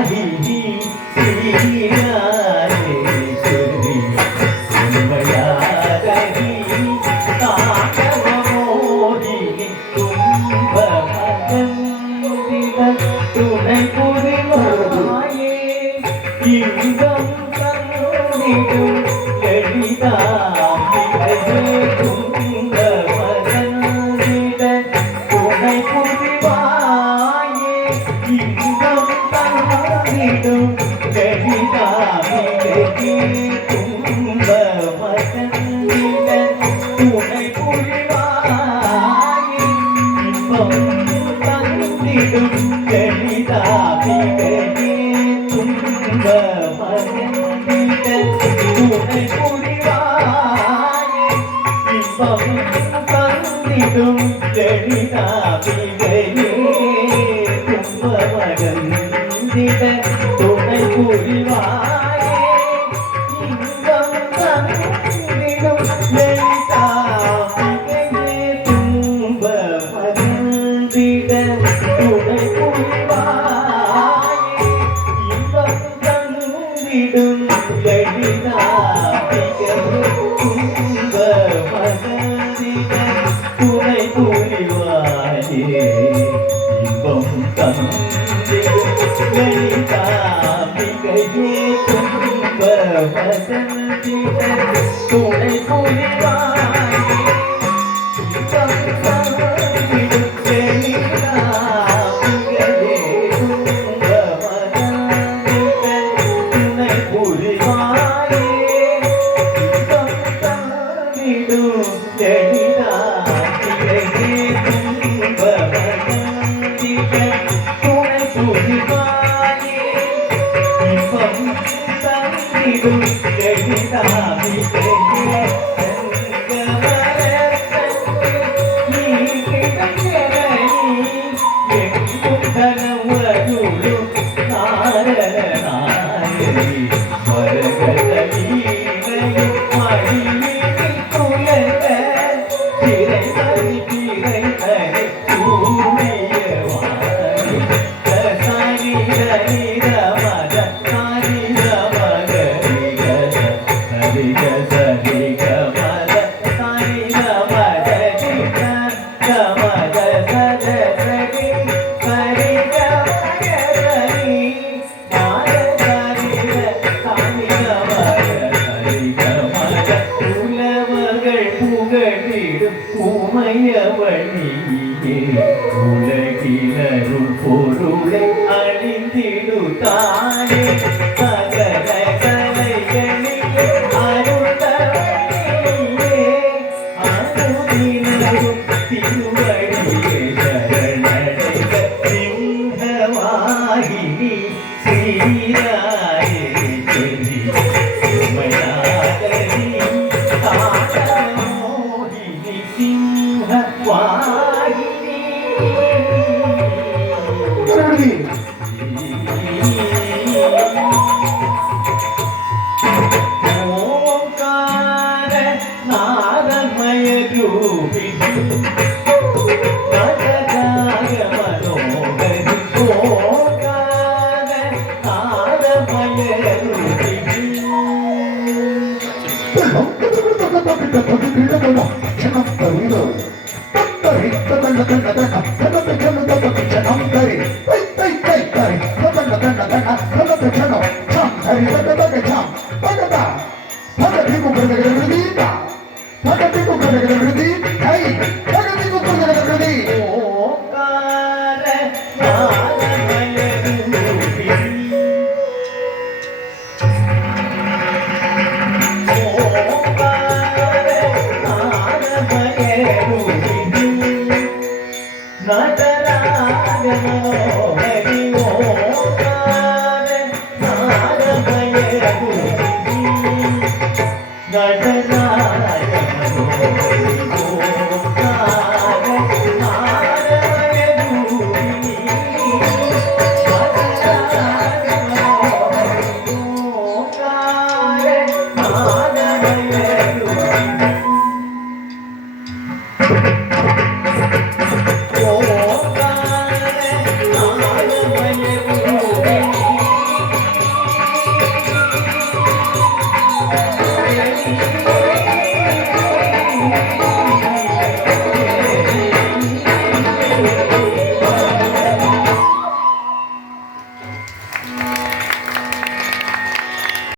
Harihi ஸ்ரீராஜேஸ்வரி உண்மையாதரி தாண்டவமோகினி கும்பமகந்திட துணை புரிவாயே இன்பம் தந்திடும் எளிதாம்பிகையே கும்பமகந்திட துணை புரிவாயே இன்பம் தந்திடும் எளிதாம்பிகையே கும்பமகந்திட துணை புரிவாயே இன்பம் தந்திடும் எளிதாம்பிகையே கும்பமகந்திட துணை புரிவாயே இன்பம் தந்திடும் எளிதாம்பிகையே கும்பமகந்திட துணை புரிவாயே இன்பம் தந்திடும் எளிதாம்பிகையே கும்பமகந்திட துணை புரிவாயே இன்பம் தந்திடும் எளிதாம்பிகையே கும்பமகந்திட துணை புரிவாயே இன்பம் தந்திடும் எளிதாம்பிகையே கும்பமகந்திட துணை புரிவாயே இன்பம் தந்திடும் எளிதாம்பிகையே கும்பமகந்திட துணை புரிவாயே இன்பம் தந்திடும் எளிதாம்பிகையே கும்பமகந்திட துணை புரிவாயே இன்பம் தந்திடும் எளிதாம்பிகையே நீ கிடக்கிறனி எங்கும் கனவருளும் நாரணனாயி மரகதலீலையும் மடியினில் துலங்க திரை தனி திரை தனி சூரியவாணி சரி சரி ரமத சரி ரமத சரி சரி கமத சரி ரமத கமத சத சரி சரி கமத சரி மாத சரி சரி கமத சரி கமத உலவர்கள் புகழிடும் உமையவழியே உலகிலருள் பொருளை அழிந்திடுதானே சகல கலைகளிலே அருள்தவழியே அருளினரும் திருவடியே சரணடைக சிங்கவாகினி ஸ்ரீராஜேஸ்வரி உமையாதரி தாண்டவமோகினி சிங்கவாகினி ஓங்கார நாதமய ரூபிணி நகராக மனோகரி ஓங்கார நாதமய ரூபிணி Thank you.